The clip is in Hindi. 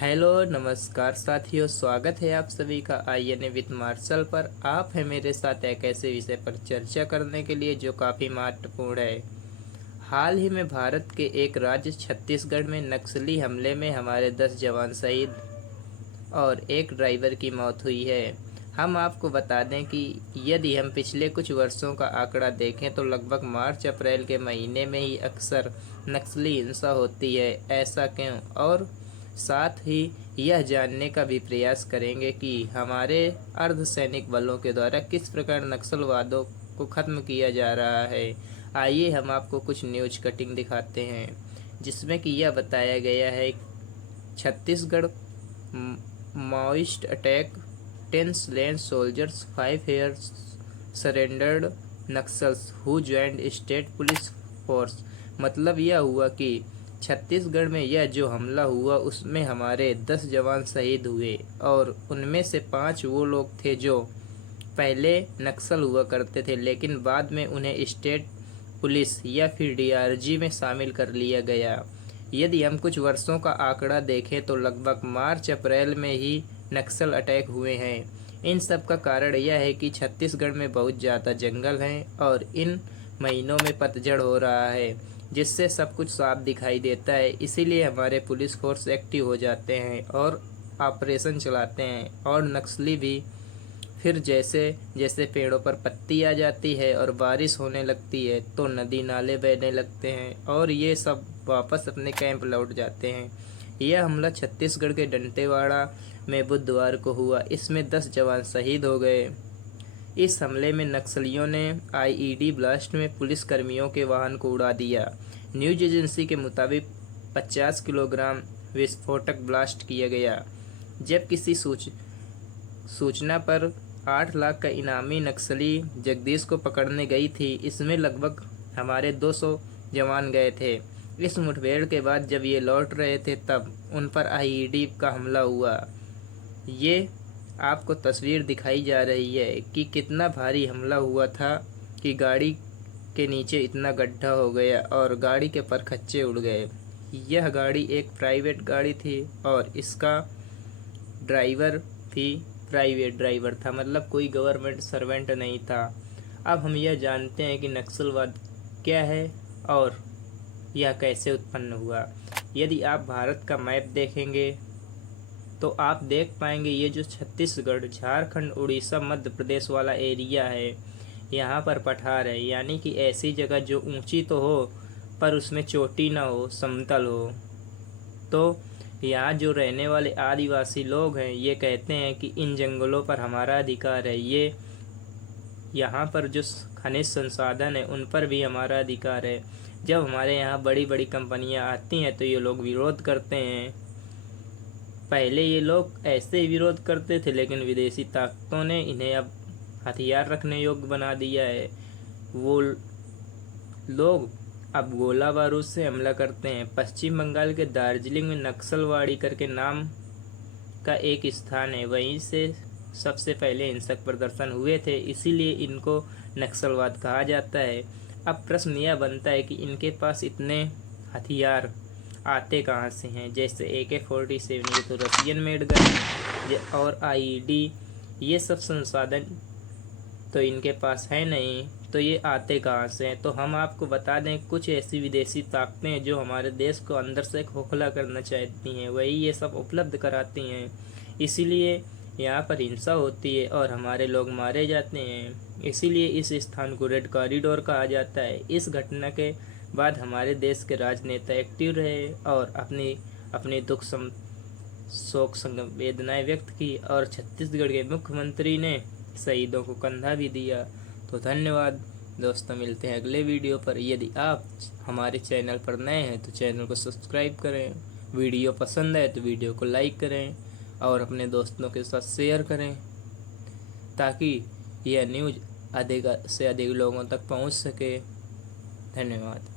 हेलो नमस्कार साथियों, स्वागत है आप सभी का आईएनए विद मार्शल पर। आप हैं मेरे साथ एक ऐसे विषय पर चर्चा करने के लिए जो काफ़ी महत्वपूर्ण है। हाल ही में भारत के एक राज्य छत्तीसगढ़ में नक्सली हमले में हमारे 10 जवान शहीद और एक ड्राइवर की मौत हुई है। हम आपको बता दें कि यदि हम पिछले कुछ वर्षों का आंकड़ा देखें तो लगभग मार्च अप्रैल के महीने में ही अक्सर नक्सली हिंसा होती है। ऐसा क्यों, और साथ ही यह जानने का भी प्रयास करेंगे कि हमारे अर्धसैनिक बलों के द्वारा किस प्रकार नक्सलवादों को खत्म किया जा रहा है। आइए हम आपको कुछ न्यूज कटिंग दिखाते हैं जिसमें कि यह बताया गया है, Chhattisgarh Maoist attack, 10 slain soldiers, 5 here surrendered Naxals who joined state police force. मतलब यह हुआ कि छत्तीसगढ़ में यह जो हमला हुआ उसमें हमारे 10 जवान शहीद हुए और उनमें से 5 वो लोग थे जो पहले नक्सल हुआ करते थे, लेकिन बाद में उन्हें स्टेट पुलिस या फिर डीआरजी में शामिल कर लिया गया। यदि हम कुछ वर्षों का आंकड़ा देखें तो लगभग मार्च अप्रैल में ही नक्सल अटैक हुए हैं। इन सब का कारण यह है कि छत्तीसगढ़ में बहुत ज़्यादा जंगल हैं और इन महीनों में पतझड़ हो रहा है, जिससे सब कुछ साफ दिखाई देता है। इसीलिए हमारे पुलिस फोर्स एक्टिव हो जाते हैं और ऑपरेशन चलाते हैं, और नक्सली भी फिर जैसे जैसे पेड़ों पर पत्ती आ जाती है और बारिश होने लगती है तो नदी नाले बहने लगते हैं और ये सब वापस अपने कैंप लौट जाते हैं। यह हमला छत्तीसगढ़ के दंतेवाड़ा में बुधवार को हुआ। इसमें 10 जवान शहीद हो गए। इस हमले में नक्सलियों ने आईईडी ब्लास्ट में पुलिसकर्मियों के वाहन को उड़ा दिया। न्यूज एजेंसी के मुताबिक 50 किलोग्राम विस्फोटक ब्लास्ट किया गया। जब किसी सूचना पर 8 लाख का इनामी नक्सली जगदीश को पकड़ने गई थी। इसमें लगभग हमारे 200 जवान गए थे। इस मुठभेड़ के बाद जब ये लौट रहे थे तब उन पर आईईडी का हमला हुआ। ये आपको तस्वीर दिखाई जा रही है कि कितना भारी हमला हुआ था कि गाड़ी के नीचे इतना गड्ढा हो गया और गाड़ी के परखच्चे उड़ गए। यह गाड़ी एक प्राइवेट गाड़ी थी और इसका ड्राइवर भी प्राइवेट ड्राइवर था, मतलब कोई गवर्नमेंट सर्वेंट नहीं था। अब हम यह जानते हैं कि नक्सलवाद क्या है और यह कैसे उत्पन्न हुआ। यदि आप भारत का मैप देखेंगे तो आप देख पाएंगे ये जो छत्तीसगढ़, झारखंड, उड़ीसा, मध्य प्रदेश वाला एरिया है, यहाँ पर पठार है, यानी कि ऐसी जगह जो ऊंची तो हो पर उसमें चोटी ना हो, समतल हो। तो यहाँ जो रहने वाले आदिवासी लोग हैं ये कहते हैं कि इन जंगलों पर हमारा अधिकार है, ये यहाँ पर जो खनिज संसाधन है उन पर भी हमारा अधिकार है। जब हमारे यहाँ बड़ी बड़ी कंपनियाँ आती हैं तो ये लोग विरोध करते हैं। पहले ये लोग ऐसे ही विरोध करते थे, लेकिन विदेशी ताकतों ने इन्हें अब हथियार रखने योग्य बना दिया है। वो लोग अब गोला बारूद से हमला करते हैं। पश्चिम बंगाल के दार्जिलिंग में नक्सलवाड़ी करके नाम का एक स्थान है, वहीं से सबसे पहले हिंसक प्रदर्शन हुए थे, इसीलिए इनको नक्सलवाद कहा जाता है। अब प्रश्न यह बनता है कि इनके पास इतने हथियार आते कहाँ से हैं, जैसे AK-47 ये तो रशियन मेड गन है, और आईईडी ये सब संसाधन तो इनके पास है नहीं, तो ये आते कहाँ से हैं। तो हम आपको बता दें, कुछ ऐसी विदेशी ताकतें जो हमारे देश को अंदर से खोखला करना चाहती हैं वही ये सब उपलब्ध कराती हैं, इसीलिए यहाँ पर हिंसा होती है और हमारे लोग मारे जाते हैं। इसीलिए इस स्थान को रेड कॉरिडोर कहा जाता है। इस घटना के बाद हमारे देश के राजनेता एक्टिव रहे और अपनी दुख शोक संवेदनाएं व्यक्त की, और छत्तीसगढ़ के मुख्यमंत्री ने शहीदों को कंधा भी दिया। तो धन्यवाद दोस्तों, मिलते हैं अगले वीडियो पर। यदि आप हमारे चैनल पर नए हैं तो चैनल को सब्सक्राइब करें, वीडियो पसंद आए तो वीडियो को लाइक करें और अपने दोस्तों के साथ शेयर करें ताकि यह न्यूज़ अधिक से अधिक लोगों तक पहुंच सके। धन्यवाद।